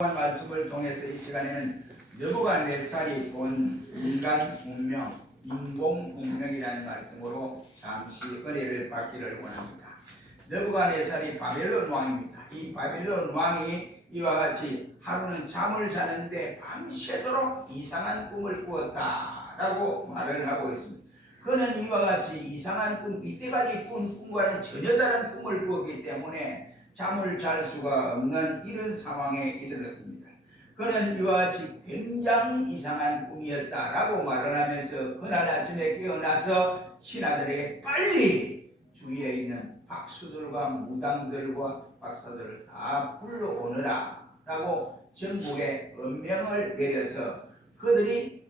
말씀을 통해서 이 시간에는 느부갓네살이 본 인간 문명, 인공 문명이라는 말씀으로 잠시 은혜를 받기를 원합니다. 느부갓네살이 바벨론 왕입니다. 이 바벨론 왕이 이와 같이 하루는 잠을 자는데 밤새도록 이상한 꿈을 꾸었다라고 말을 하고 있습니다. 그는 이와 같이 이상한 꿈, 이때까지 꾼 꿈과는 전혀 다른 꿈을 꾸었기 때문에 잠을 잘 수가 없는 이런 상황에 이르렀습니다. 그는 이와 같이 굉장히 이상한 꿈이었다라고 말을 하면서 그날 아침에 깨어나서 신하들에게 빨리 주위에 있는 박수들과 무당들과 박사들을 다 불러오너라 라고 전국에 엄명을 내려서 그들이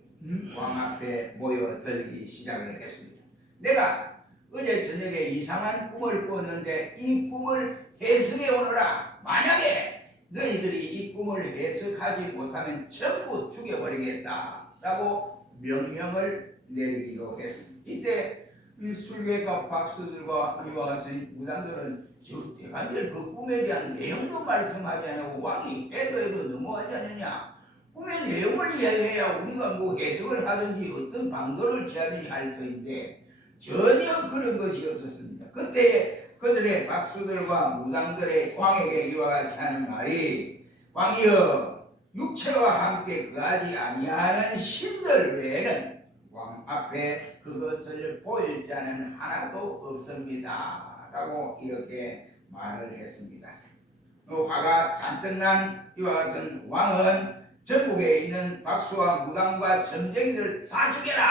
왕 앞에 모여들기 시작을 했습니다. 내가 어제 저녁에 이상한 꿈을 꿨는데 이 꿈을 해석해 오너라. 만약에 너희들이 이 꿈을 해석하지 못하면 전부 죽여버리겠다라고 명령을 내리기도 했습니다. 이때 이 술객과 박사들과 이와 같은 무당들은 저 대관절 그 꿈에 대한 내용도 말씀하지 않고 왕이 해도 너무하지 않느냐. 꿈의 내용을 이야기해야 우리가 뭐 해석을 하든지 어떤 방도를 취하든지 할 터인데 전혀 그런 것이 없었습니다. 그때 그들의 박수들과 무당들의 왕에게 이와 같이 하는 말이 왕이여 육체와 함께 거하지 아니하는 신들 외에는 왕 앞에 그것을 보일 자는 하나도 없습니다 라고 이렇게 말을 했습니다. 화가 잔뜩 난 이와 같은 왕은 전국에 있는 박수와 무당과 점쟁이들 다 죽여라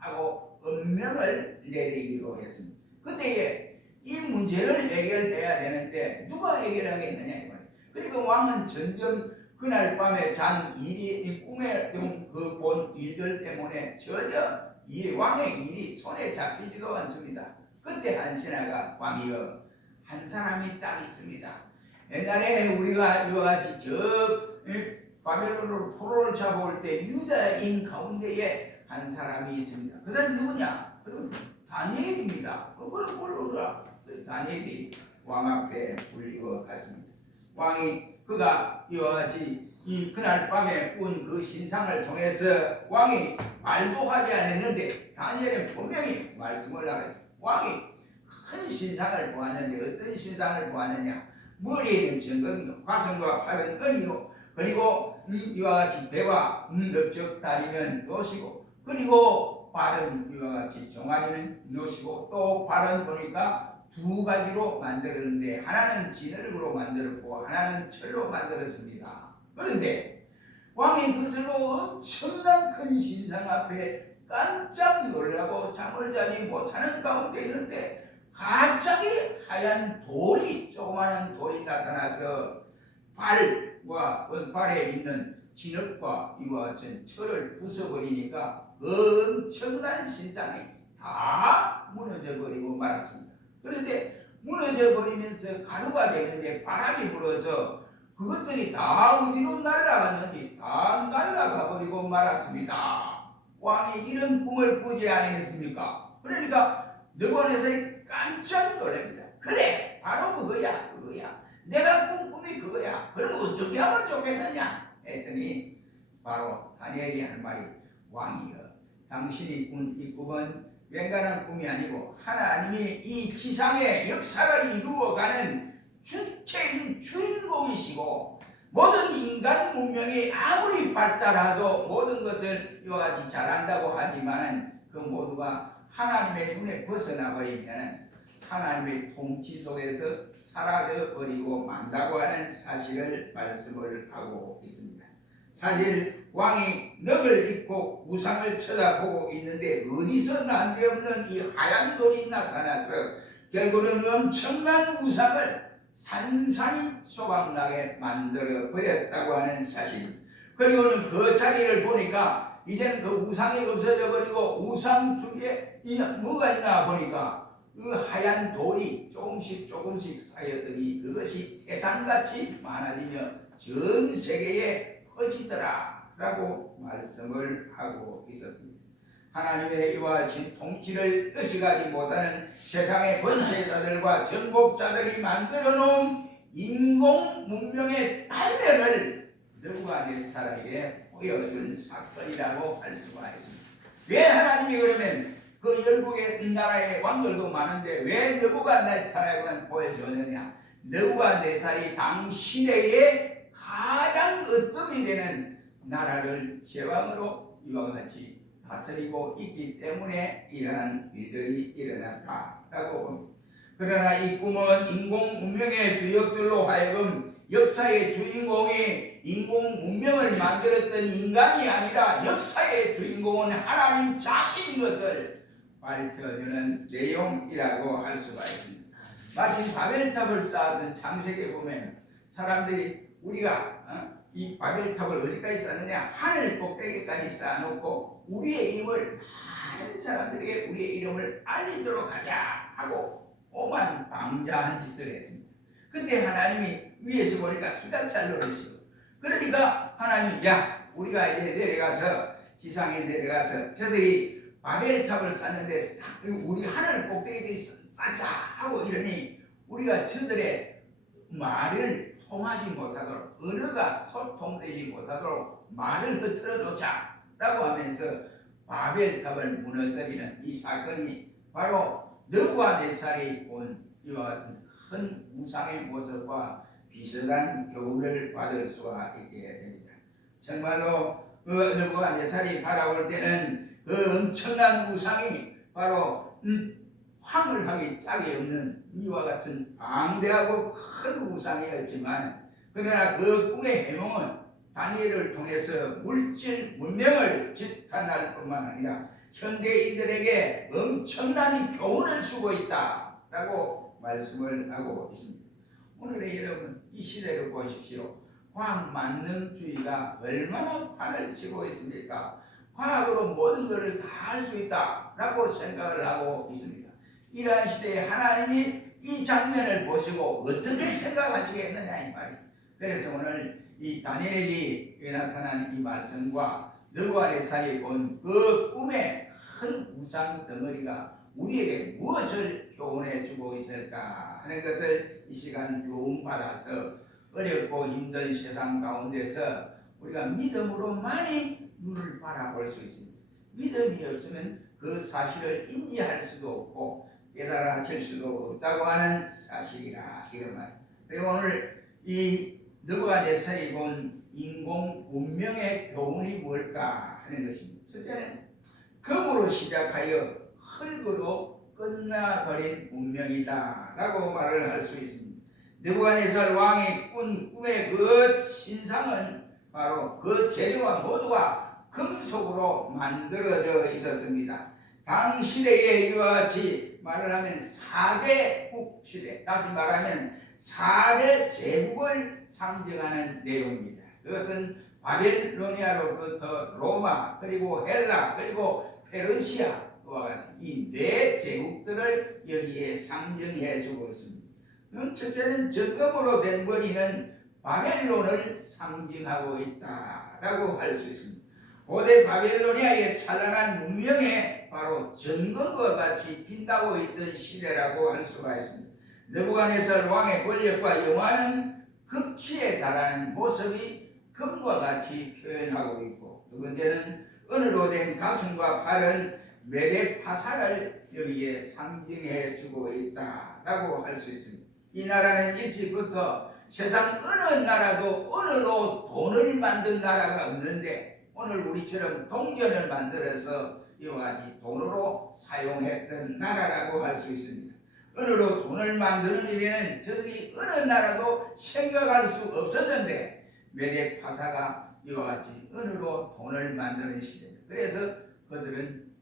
하고 엄명을 내리기로 했습니다. 그때에 이 문제를 해결해야 되는데 누가 해결하겠느냐 이 말이에요. 그리고 왕은 점점 그날 밤에 잔 일이 이 꿈에 그 본 일들 때문에 전혀 이 왕의 일이 손에 잡히지도 않습니다. 그때 한 신하가 왕이여 한 사람이 딱 있습니다. 옛날에 우리가 이와 같이 저 바벨론으로 포로를 잡아올 때 유다인 가운데에 한 사람이 있습니다. 그 사람이 누구냐? 그러면 다니엘입니다. 그걸 불러라. 다니엘이 왕 앞에 불리고 갔습니다. 왕이 그가 이와 같이 이 그날 밤에 꾼 그 신상을 통해서 왕이 말도 하지 않았는데 다니엘은 분명히 말씀을 하고 왕이 큰 신상을 보았는데 어떤 신상을 보았느냐? 머리에는 정금이요 화성과 팔은 은이요 그리고 이와 같이 배와 넓적 다리는 노시고 그리고 발은 이와 같이 종아리는 노시고 또 발은 보니까 두 가지로 만들었는데 하나는 진흙으로 만들었고 하나는 철로 만들었습니다. 그런데 왕이 그것으로 엄청난 큰 신상 앞에 깜짝 놀라고 잠을 자지 못하는 가운데 있는데 갑자기 하얀 돌이 조그마한 돌이 나타나서 발과 발에 있는 진흙과 이와 같은 철을 부숴버리니까 엄청난 신상이 다 무너져 버리고 말았습니다. 그런데 무너져 버리면서 가루가 되는데 바람이 불어서 그것들이 다 어디로 날아갔는지 다 날아가 버리고 말았습니다. 왕이 이런 꿈을 꾸지 아니했습니까? 그러니까 느부갓네살이 깜짝 놀랍니다. 그래 바로 그거야. 내가 꾼 꿈이 그거야. 그럼 어떻게 하면 좋겠느냐 했더니 바로 다니엘이 할 말이 왕이여 당신이 꾼 이 꿈은 웬간한 꿈이 아니고 하나님이 이 지상의 역사를 이루어가는 주체인 주인공이시고 모든 인간 문명이 아무리 발달하도 모든 것을 이와 같이 잘한다고 하지만 그 모두가 하나님의 눈에 벗어나 버리면 하나님의 통치 속에서 사라져 버리고 만다고 하는 사실을 말씀을 하고 있습니다. 사실 왕이 넋을 잃고 우상을 쳐다보고 있는데 어디서 난데없는 이 하얀 돌이 나타나서 결국은 엄청난 우상을 산산이 조각나게 만들어 버렸다고 하는 사실. 그리고는 그 자리를 보니까 이제는 그 우상이 없어져 버리고 우상 주위에 뭐가 있나 보니까 그 하얀 돌이 조금씩 쌓였더니 그것이 태산같이 많아지며 전 세계에 퍼지더라 라고 말씀을 하고 있었습니다. 하나님의 이와 같이 통치를 의식하지 못하는 세상의 권세자들과 정복자들이 만들어 놓은 인공 문명의 단면을 느부갓네살에게 보여준 사건이라고 할 수가 있습니다. 왜 하나님이 그러면 그 열국의 나라의 왕들도 많은데 왜 느부갓네살에게만 보여줬느냐? 느부갓네살이 당시대에 가장 으뜸이 되는 나라를 제왕으로 이와 같이 다스리고 있기 때문에 이러한 일들이 일어났다라고 봅니다. 그러나 이 꿈은 인공 문명의 주역들로 하여금 역사의 주인공이 인공 문명을 만들었던 인간이 아니라 역사의 주인공은 하나님 자신인 것을 밝혀주는 내용이라고 할 수가 있습니다. 마치 바벨탑을 쌓았던 창세기에 보면 사람들이 우리가 이 바벨탑을 어디까지 쌓느냐? 하늘 꼭대기까지 쌓아놓고 우리의 힘을 많은 사람들에게 우리의 이름을 알리도록 하자 하고 오만 방자한 짓을 했습니다. 근데 하나님이 위에서 보니까 기가 잘 노리시고 그러니까 하나님이 야 우리가 이제 내려가서 지상에 내려가서 저들이 바벨탑을 쌓는데 우리 하늘 꼭대기에 쌓자 하고 이러니 우리가 저들의 말을 통하지 못하도록 언어가 소통되지 못하도록 말을 흐트러 놓자 라고 하면서 바벨탑을 무너뜨리는 이 사건이 바로 느부갓네살이 본 이와 같은 큰 우상의 모습과 비슷한 교훈을 받을 수가 있게 됩니다. 정말로 그 느부갓네살이 바라볼 때는 그 엄청난 우상이 바로 화물하기 짝이 없는 이와 같은 방대하고 큰 우상이었지만 그러나 그 꿈의 해몽은 다니엘을 통해서 물질 문명을 지탄할 뿐만 아니라 현대인들에게 엄청난 교훈을 주고 있다라고 말씀을 하고 있습니다. 오늘의 여러분 이 시대를 보십시오. 과학 만능주의가 얼마나 판을 치고 있습니까? 과학으로 모든 것을 다 할 수 있다라고 생각을 하고 있습니다. 이러한 시대에 하나님이 이 장면을 보시고 어떻게 생각하시겠느냐 이 말이에요. 그래서 오늘 이 다니엘이 나타난 이 말씀과 느부갓네살이 본 그 꿈의 큰 우상 덩어리가 우리에게 무엇을 교훈해 주고 있을까 하는 것을 이 시간 교훈받아서 어렵고 힘든 세상 가운데서 우리가 믿음으로 많이 눈을 바라볼 수 있습니다. 믿음이 없으면 그 사실을 인지할 수도 없고 깨달아질 수도 없다고 하는 사실이라 이런 말. 그리고 오늘 이 느부갓네살이 본 인공 문명의 교훈이 뭘까 하는 것입니다. 첫째는 금으로 시작하여 흙으로 끝나버린 문명이다라고 말을 할 수 있습니다. 느부갓네살 왕이 꾼 꿈의 그 신상은 바로 그 재료가 모두가 금속으로 만들어져 있었습니다. 당시대에 이와 같이 말을 하면 4대 국시대, 다시 말하면 4대 제국을 상징하는 내용입니다. 그것은 바벨로니아로부터 로마, 그리고 헬라, 그리고 페르시아와 같이 이 4제국들을 여기에 상징해 주고 있습니다. 그럼 첫째는 적금으로 된 머리는 바벨론을 상징하고 있다라고 할 수 있습니다. 고대 바벨로니아의 찬란한 문명에 바로 전금과 같이 빛나고 있던 시대라고 할 수가 있습니다. 느부갓네살 왕의 권력과 영화는 극치에 달하는 모습이 금과 같이 표현하고 있고 두 번째는 은으로 된 가슴과 팔은 메데파사를 여기에 상징해 주고 있다라고 할 수 있습니다. 이 나라는 일찍부터 세상 어느 나라도 은으로 돈을 만든 나라가 없는데 오늘 우리처럼 동전을 만들어서 이와 같이 돈으로 사용했던 나라라고 할 수 있습니다. 은으로 돈을 만드는 일에는 저들이 어느 나라도 생각할 수 없었는데 메데파사가 이와 같이 은으로 돈을 만드는 시대입니다. 그래서 그들은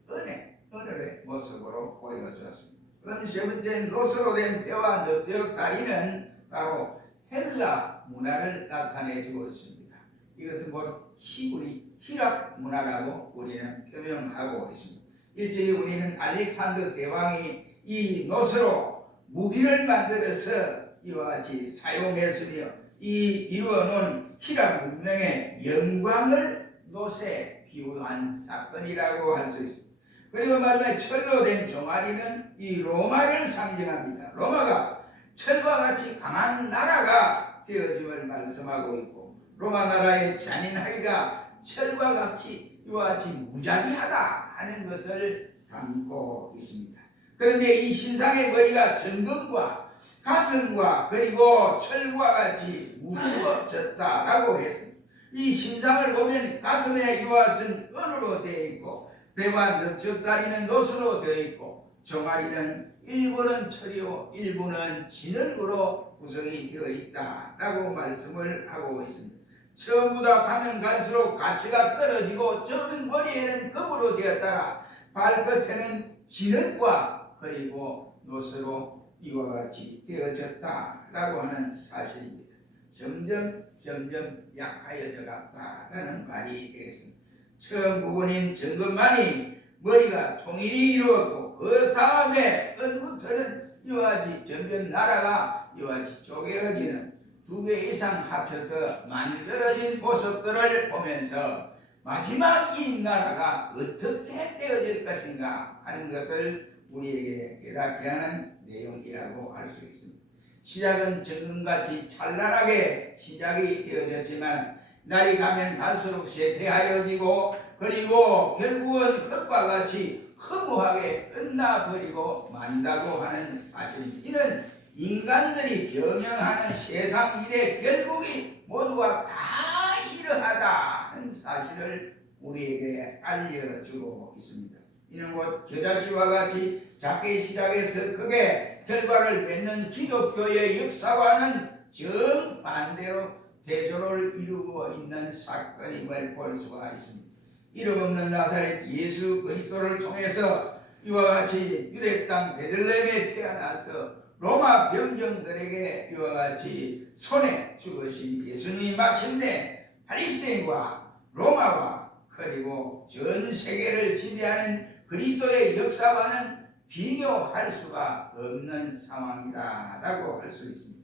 은을의 모습으로 보여주었습니다. 그다음 세 번째는 노스로 된 뼈와 넓적 다리는 바로 헬라 문화를 나타내주고 있습니다. 이것은 곧 히브리 문화라고 우리는 표명하고 있습니다. 일제히 우리는 알렉산더 대왕이 이 노스로 무기를 만들어서 이와 같이 사용했으며 이루어놓은 히랍 문명의 영광을 노스에 비유한 사건이라고 할 수 있습니다. 그리고 마지막에 철로 된 종아리는 이 로마를 상징합니다. 로마가 철과 같이 강한 나라가 되어짐을 말씀하고 있고 로마 나라의 잔인하기가 철과 같이 이와 같이 무자비하다 하는 것을 담고 있습니다. 그런데 이 신상의 머리가 정금과 가슴과 그리고 철과 같이 무서워졌다라고 했습니다. 이 신상을 보면 가슴에 이와 같은 은으로 되어 있고 배와 넓적다리는 노수로 되어 있고 종아리는 일부는 철이요 일부는 진흙으로 구성이 되어 있다라고 말씀을 하고 있습니다. 처음보다 가면 갈수록 가치가 떨어지고 저는 머리에는 금으로 되었다가 발끝에는 진흙과 그리고 노수로 이와 같이 되어졌다라고 하는 사실입니다. 점점 약하여져 갔다라는 말이 되겠습니다. 처음 부분인 정금만이 머리가 통일이 이루었고 그 다음에 은부터는 이와 같이 점점 나라가 이와 같이 쪼개어지는 2배 이상 합쳐서 만들어진 모습들을 보면서 마지막 이 나라가 어떻게 되어질 것인가 하는 것을 우리에게 깨닫게 하는 내용이라고 할 수 있습니다. 시작은 정금같이 찬란하게 시작이 되어졌지만 날이 가면 갈수록 쇠퇴하여지고 그리고 결국은 흙과 같이 허무하게 끝나버리고 만다고 하는 사실입니다. 이는 인간들이 경영하는 세상 일의 결국이 모두가 다 이러하다 하는 사실을 우리에게 알려주고 있습니다. 이는 곧 겨자씨와 같이 작게 시작해서 크게 결과를 맺는 기독교의 역사와는 정반대로 대조를 이루고 있는 사건임을 볼 수가 있습니다. 이름 없는 나사렛 예수 그리스도를 통해서 이와 같이 유대 땅 베들레헴에 태어나서 로마 병정들에게 이와 같이 손에 죽으신 예수님이 마침내 팔레스타인과 로마와 그리고 전 세계를 지배하는 그리스도의 역사와는 비교할 수가 없는 상황이다라고 할 수 있습니다.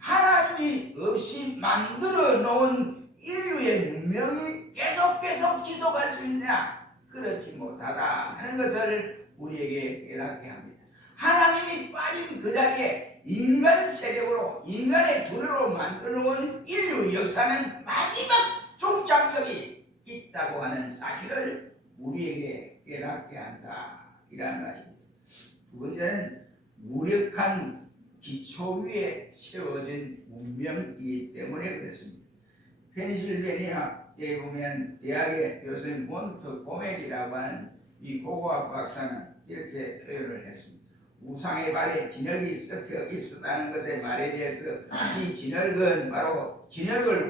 하나님이 없이 만들어 놓은 인류의 문명이 계속 지속할 수 있느냐? 그렇지 못하다 하는 것을 우리에게 깨닫게 합니다. 하나님이 빠진 그 자리에 인간 세력으로 인간의 두뇌로 만들어 놓은 인류 역사는 마지막 종착역이 있다고 하는 사실을 우리에게 깨닫게 한다 이란 말입니다. 두 번째는 무력한 기초 위에 세워진 문명이기 때문에 그렇습니다. 펜실베니아에 보면 대학의 요즘 몬트 고멜이라고 하는 이 고고학 박사는 이렇게 표현을 했습니다. 우상의 발에 진흙이 섞여 있었다는 것의 말에 대해서 이 진흙은 바로 진흙을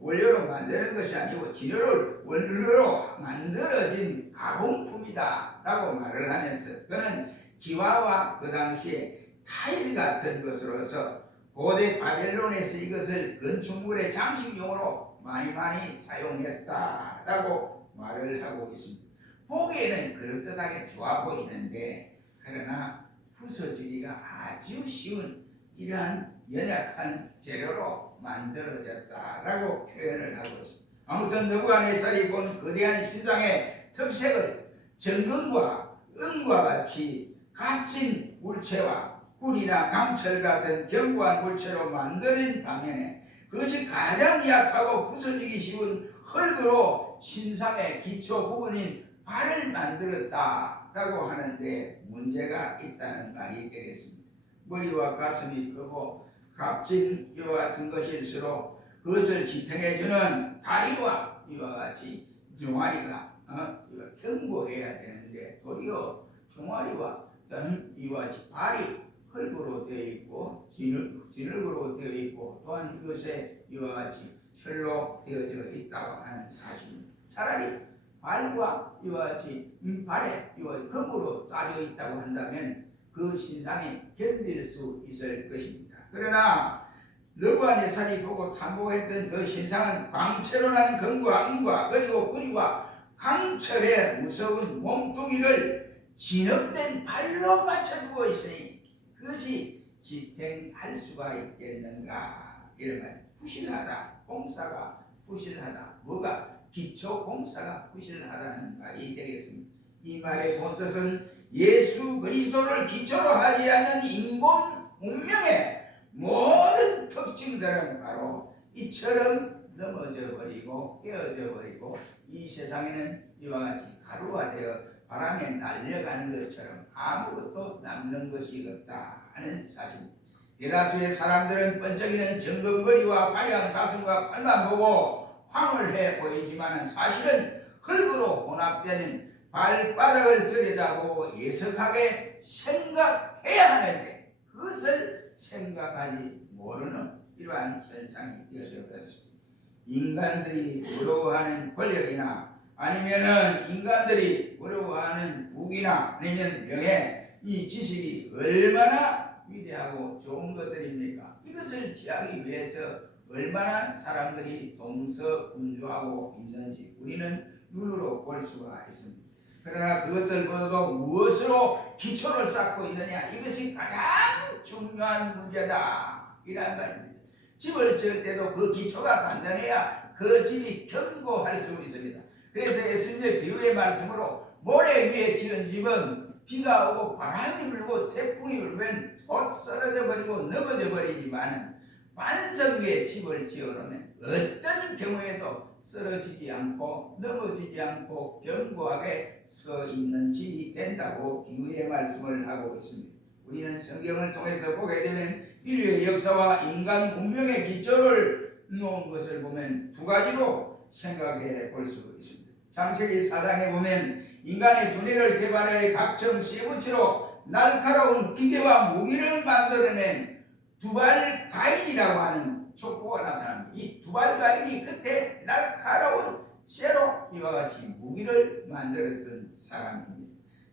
원료로 만드는 것이 아니고 진흙을 원료로 만들어진 가공품이다 라고 말을 하면서 그는 기와와 그 당시에 타일 같은 것으로서 고대 바벨론에서 이것을 건축물의 장식용으로 많이 사용했다라고 말을 하고 있습니다. 보기에는 그럴듯하게 좋아 보이는데 그러나 부서지기가 아주 쉬운 이러한 연약한 재료로 만들어졌다라고 표현을 하고 있습니다. 아무튼 느부갓네살이 본 거대한 신상의 특색을 정금과 은과 같이 값진 물체와 꿀이나 강철 같은 견고한 물체로 만드는 반면에 그것이 가장 약하고 부서지기 쉬운 흙으로 신상의 기초 부분인 발을 만들었다라고 하는데 문제가 있다는 말이 되겠습니다. 머리와 가슴이 크고 값진 이와 같은 것일수록 그것을 지탱해주는 다리와 이와 같이 종아리가 견고해야 되는데 도리어 종아리와 이와 같이 발이 흙으로 되어 있고 진흙으로 되어 있고 또한 이것에 이와 같이 철로 되어져 있다고 하는 사실입니다. 차라리 발과 이와 같이 발에 이와 금으로 짜져 있다고 한다면 그 신상이 견딜 수 있을 것입니다. 그러나 느부갓네살이 보고 탐복했던 그 신상은 광채로 나는 금과 은과 그리고 구리와 강철의 무서운 몸뚱이를 진흙된 발로 받쳐주고 있으니 그것이 지탱할 수가 있겠는가? 이러면 부실하다. 공사가 부실하다. 뭐가? 기초 공사가 부실하다는 말이 되겠습니다. 이 말의 본뜻은 예수 그리스도를 기초로 하지 않는 인공 문명의 모든 특징들은 바로 이처럼 넘어져 버리고 깨어져 버리고 이 세상에는 이와 같이 가루가 되어 바람에 날려가는 것처럼 아무것도 남는 것이 없다 하는 사실입니다. 대다수의 사람들은 번쩍이는 정금거리와 화려한 사슴과 팔만 보고 황홀해 보이지만 사실은 흙으로 혼합되는 발바닥을 들여다보고 예석하게 생각해야 하는데 그것을 생각하지 모르는 이러한 현상이 되어져 버렸습니다. 인간들이 부러워하는 권력이나 아니면은 인간들이 부러워하는 부귀나 아니면 명예, 이 지식이 얼마나 위대하고 좋은 것들입니까? 이것을 취하기 위해서 얼마나 사람들이 동서분주하고 있는지 우리는 눈으로 볼 수가 있습니다. 그러나 그것들보다도 무엇으로 기초를 쌓고 있느냐, 이것이 가장 중요한 문제다 이란 말입니다. 집을 지을 때도 그 기초가 단단해야 그 집이 견고할 수 있습니다. 그래서 예수님의 비유의 말씀으로 모래 위에 지은 집은 비가 오고 바람이 불고 태풍이 불면 곧 쓰러져 버리고 넘어져 버리지만 반석 위에 집을 지어놓으면 어떤 경우에도 쓰러지지 않고 넘어지지 않고 견고하게 서 있는 집이 된다고 비유의 말씀을 하고 있습니다. 우리는 성경을 통해서 보게 되면 인류의 역사와 인간 문명의 기초를 놓은 것을 보면 두 가지로 생각해 볼 수 있습니다. 창세기 4장에 보면 인간의 두뇌를 개발해 각종 시부치로 날카로운 기계와 무기를 만들어낸 두발 가인이라고 하는 촉보가 나타납니다. 이 두발 가인이 그때 날카로운 쇠로 이와 같이 무기를 만들었던 사람입니다.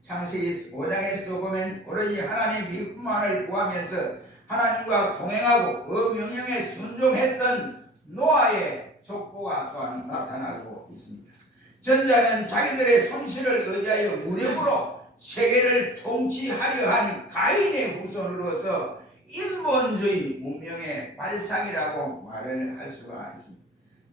창세기 5장에서도 보면 오로지 하나님의 기쁨만을 구하면서 하나님과 동행하고 그 명령에 순종했던 노아의 촉보가 또한 나타나고 있습니다. 전자는 자기들의 솜씨를 의지하여 무력으로 세계를 통치하려 한 가인의 후손으로서 인본주의 문명의 발상이라고 말을 할 수가 있습니다.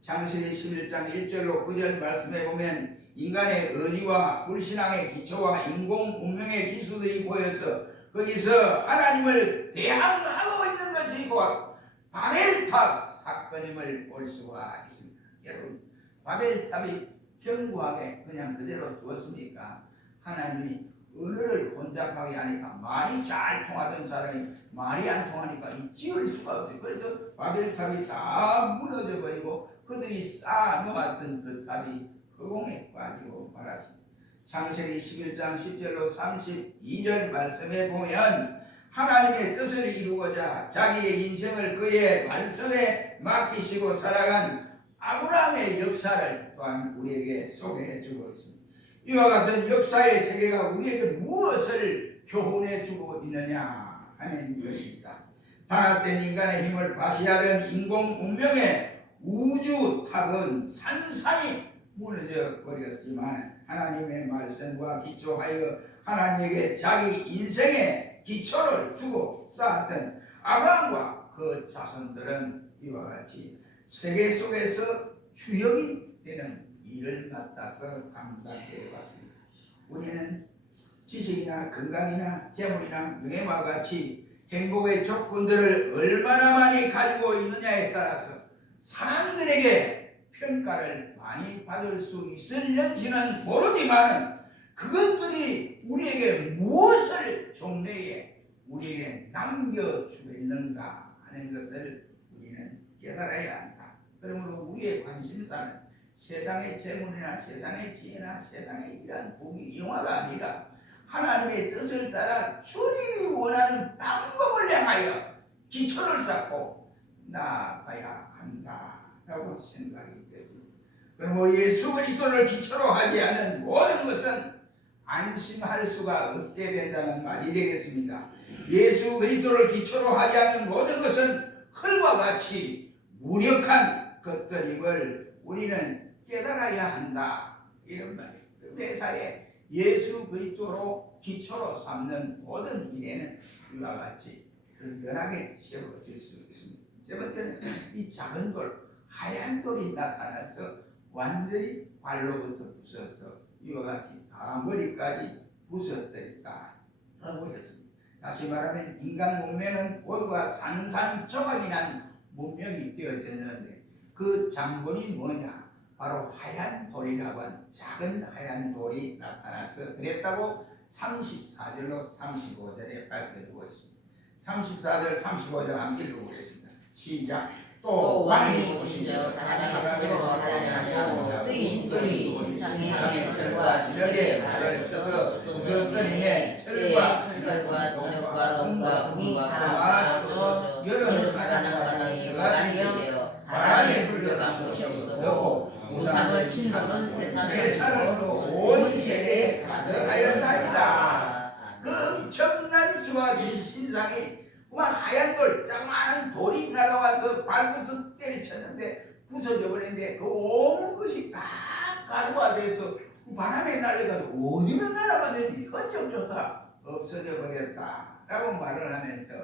창세기 11장 1절로 9절 말씀에 보면 인간의 의지와 불신앙의 기초와 인공 문명의 기술들이 보여서 거기서 하나님을 대항하고 있는 것이 곧 바벨탑 사건임을 볼 수가 있습니다. 여러분, 바벨탑이 견고하게 그냥 그대로 두었습니까? 하나님이 언어를 혼잡하게 하니까 말이 잘 통하던 사람이 말이 안 통하니까 지을 수가 없어요. 그래서 바벨탑이 다 무너져 버리고 그들이 쌓아놓았던 그 탑이 허공에 빠지고 말았습니다. 창세기 11장 10절로 32절 말씀에 보면 하나님의 뜻을 이루고자 자기의 인생을 그의 말씀에 맡기시고 살아간 아브라함의 역사를 또한 우리에게 소개해 주고 있습니다. 이와 같은 역사의 세계가 우리에게 무엇을 교훈해 주고 있느냐 하는 것입니다. 단합된 인간의 힘을 과시하던 인공 운명의 우주탑은 산산이 무너져 버렸지만 하나님의 말씀과 기초하여 하나님에게 자기 인생의 기초를 두고 쌓았던 아브라함과 그 자손들은 이와 같이 세계 속에서 주역이 되는 일을 맡아서 감당해 왔습니다. 우리는 지식이나 건강이나 재물이나 명예와 같이 행복의 조건들을 얼마나 많이 가지고 있느냐에 따라서 사람들에게 평가를 많이 받을 수 있을는지는 모르지만 그것들이 우리에게 무엇을 종래에 우리에게 남겨주겠는가 하는 것을 우리는 깨달아야 한다. 그러므로 우리의 관심사는 세상의 재물이나 세상의 지혜나 세상의 이러한 복이 영화가 아니라 하나님의 뜻을 따라 주님이 원하는 방법을 향하여 기초를 쌓고 나아가야 한다라고 생각이 됩니다. 그러므로 예수 그리스도를 기초로 하지 않는 모든 것은 안심할 수가 없게 된다는 말이 되겠습니다. 예수 그리스도를 기초로 하지 않는 모든 것은 흙과 같이 무력한 것들임을 우리는 깨달아야 한다 이런 말이에요. 매사에 예수 그리스도로 기초로 삼는 모든 일에는 이와 같이 든든하게 세워질 수 있습니다. 세 번째는 이 작은 돌, 하얀 돌이 나타나서 완전히 발로부터 부서서 이와 같이 다 머리까지 부서뜨렸다 라고 했습니다. 다시 말하면 인간 문명은 모두가 산산조각이 난 문명이 되어졌는데 그 장본이 뭐냐? 바로 하얀 돌이라고 한 작은 하얀 돌이 나타나서 그랬다고 34절로 35절에 밝혀주고 있습니다. 34절 35절 함께 읽어보겠습니다. 시작. 또 왕이 보시며 사람이 들어가자냐고 뜨인 신상의 철과 진흙에 발을 쳐서 부서뜨리매 철과 진흙과 금과 금과 부서져 여름을 가장하니 그가 되어 바람에 불려간 곳이 없어서 우상을 짓는 세상으로 온 세계에 가득하였나이다. 그 엄청난 이와 같은 신상이 그만 하얀 돌, 짱많은 돌이 날아와서 발부터 때리쳤는데 부서져 버렸는데 그 온 것이 다 가루가 돼서 바람에 날아가도 어디로 날아가는지 흔적조차 없어져 버렸다 라고 말을 하면서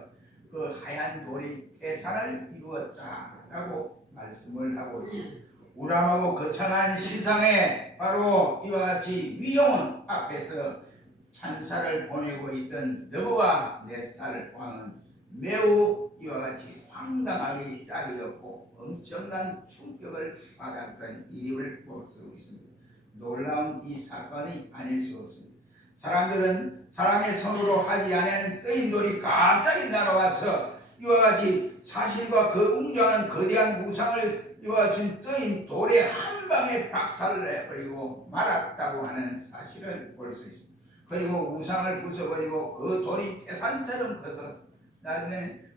그 하얀 돌이 태산을 이루었다 라고 말씀을 하고 있습니다. 우람하고 거창한 신상에 바로 이와 같이 위용은 앞에서 찬사를 보내고 있던 느부갓네살 왕은 매우 이와 같이 황당하게 짝이었고 엄청난 충격을 받았던 일임을 볼 수 있습니다. 놀라운 이 사건이 아닐 수 없습니다. 사람들은 사람의 손으로 하지 않은 뜨인 돌이 갑자기 날아와서 이와 같이 사실과 그 웅장한 거대한 우상을 이와 같이 뜨인 돌에 한 방에 박살을 내버리고 말았다고 하는 사실을 볼 수 있습니다. 그리고 우상을 부숴버리고 그 돌이 태산처럼 커서 나중에는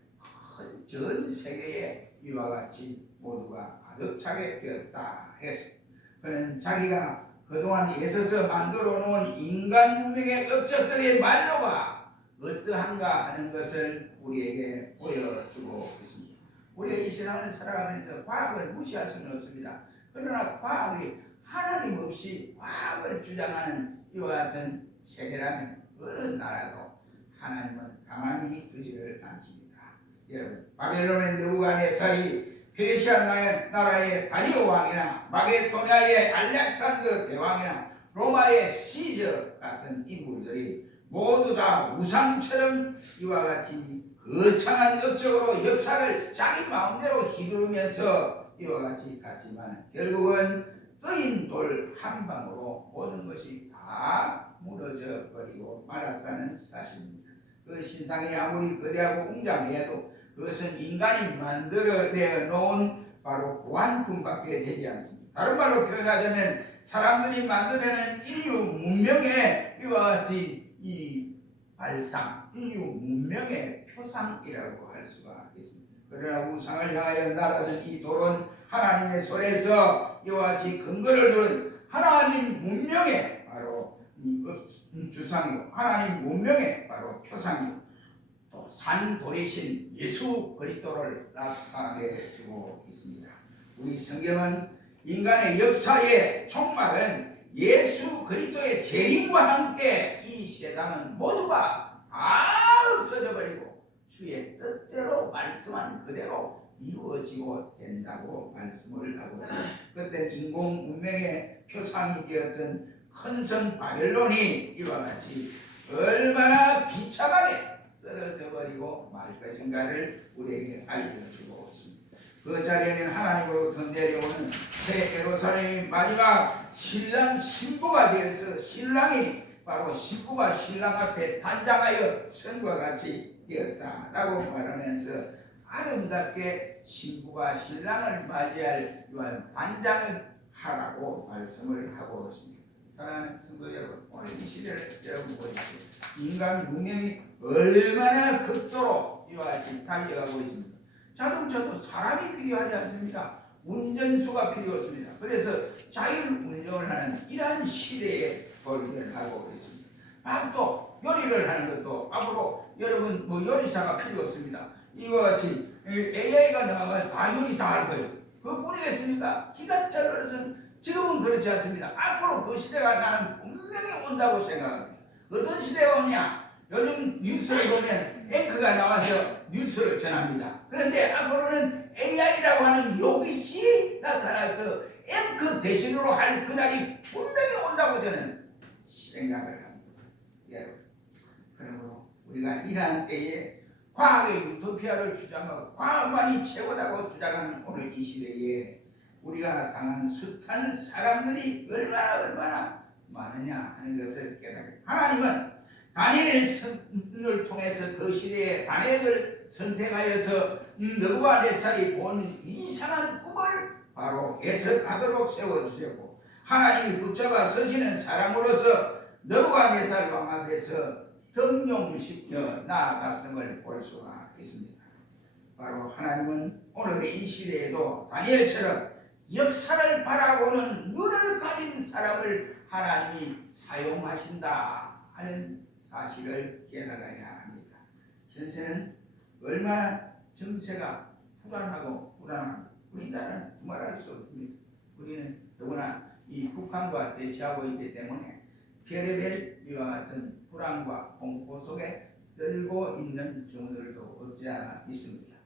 전 세계에 이와 같이 모두가 가득 차게 되었다 해서 그는 자기가 그동안 애써서 만들어 놓은 인간 문명의 업적들의 말로가 어떠한가 하는 것을 우리에게 보여주고 있습니다. 우리가 이 세상을 살아가면서 과학을 무시할 수는 없습니다. 그러나 과학이 하나님 없이 과학을 주장하는 이와 같은 세계라면 어느 나라도 하나님은 가만히 두지를 않습니다. 여러분, 바벨론의 느부갓네살이 페르시아 나라의 다리오 왕이나 마게도냐의 알렉산더 대왕이나 로마의 시저 같은 인물들이 모두 다 우상처럼 이와 같이 거창한 업적으로 역사를 자기 마음대로 휘두르면서 이와 같이 갔지만 결국은 뜨인 돌 한 방으로 모든 것이 다 무너져 버리고 말았다는 사실입니다. 그 신상이 아무리 거대하고 웅장해도 그것은 인간이 만들어내 놓은 바로 보안품밖에 되지 않습니다. 다른 말로 표현하자면 사람들이 만들어낸 인류 문명의 이와 같이 이 발상, 인류 문명의 표상이라고 할 수가 있습니다. 그러나 우상을 향하여 날아든 이 돌은 하나님의 손에서 이와 같이 근거를 두는 하나님 문명의 바로 주상이고 하나님 문명의 바로 표상이고 또 산돌이신 예수 그리스도를 나타내 주고 있습니다. 우리 성경은 인간의 역사의 종말은 예수 그리스도의 재림과 함께 이 세상은 모두가 다 없어져 버리고 주의 뜻대로 말씀한 그대로 이루어지고 된다고 말씀을 하고 있습니다. 그때 인공 문명의 표상이 되었던 큰 성 바벨론이 이와 같이 얼마나 비참하게 쓰러져 버리고 말 것인가를 우리에게 알려주고 있습니다. 그 자리에는 하나님으로부터 내려오는 새 예루살렘의 마지막 신랑 신부가 되어서 신랑이 바로 신부가 신랑 앞에 단장하여 선과 같이 되었다라고 말하면서 아름답게 신부가 신랑을 맞이할 이러한 단장을 하라고 말씀을 하고 있습니다. 사랑하는 성도 여러분, 오늘 이 시대를 여러분 보십시오. 인간 문명이 얼마나 극도로 이와 같이 달려가고 있습니다. 자동차도 사람이 필요하지 않습니다. 운전수가 필요 없습니다. 그래서 자율 운전을 하는 이러한 시대에 도입을 하고 있습니다. 밥도 요리를 하는 것도 앞으로 여러분 요리사가 필요 없습니다. 이와 같이 AI가 나와서 다 요리 다 할 거예요. 그뿐이겠습니까? 기가 차려서 지금은 그렇지 않습니다. 앞으로 그 시대가 나는 분명히 온다고 생각합니다. 어떤 시대가 오냐? 요즘 뉴스를 보면 앵커가 나와서 뉴스를 전합니다. 그런데 앞으로는 AI라고 하는 로봇이 나타나서 앵커 대신으로 할 그날이 분명히 온다고 저는 생각을 합니다. 여러분, 그러므로 우리가 이러한 때에 과학의 유토피아를 주장하고 과학만이 최고다고 주장하는 오늘 이 시대에 우리가 당한 숱한 사람들이 얼마나 많으냐 하는 것을 깨닫게. 하나님은 다니엘을 통해서 그 시대에 다니엘을 선택하여서 느부갓네살이 본 이상한 꿈을 바로 해석하도록 세워주셨고, 하나님이 붙잡아 서시는 사람으로서 느부갓네살 왕 앞에서 등용시켜 나아갔음을 볼 수가 있습니다. 바로 하나님은 오늘의 이 시대에도 다니엘처럼 역사를 바라보는 눈을 가진 사람을 하나님이 사용하신다 하는 사실을 깨달아야 합니다. 현세는 얼마나 정세가 불안하고 우리나라는 두말할 수 없습니다. 우리는 더구나 이 북한과 대치하고 있기 때문에 별의별 이와 같은 불안과 공포 속에 떨고 있는 경우들도 없지 않아 있습니다.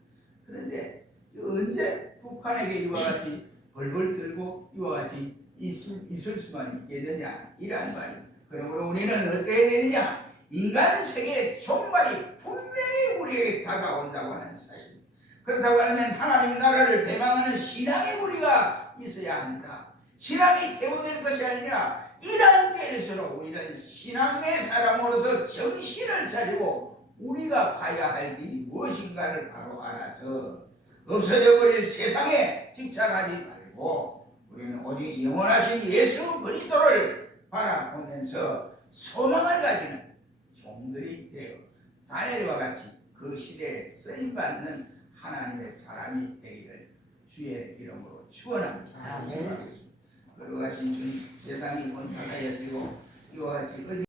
그런데 언제 북한에게 이와 같이 벌벌 떨고 이와 같이 있을 수만 있겠느냐 이러한 말입니다. 그러므로 우리는 어떻게 해야 되느냐? 인간 세계의 종말이 분명히 우리에게 다가온다고 하는 사실. 그렇다고 하면 하나님 나라를 대망하는 신앙의 우리가 있어야 한다. 신앙이 퇴보될 것이 아니라 이러한 때일수록 우리는 신앙의 사람으로서 정신을 차리고 우리가 가야 할 일이 무엇인가를 바로 알아서 없어져 버릴 세상에 집착하지 말고 우리는 오직 영원하신 예수 그리스도를 바라보면서 소망을 가지는 종들이 되어 다니엘과 같이 그 시대에 쓰임받는 하나님의 사람이 되기를 주의 이름으로 축원합니다. 기도하겠습니다. 거룩하신 주님, 세상이 번창하여 지고 이와 같이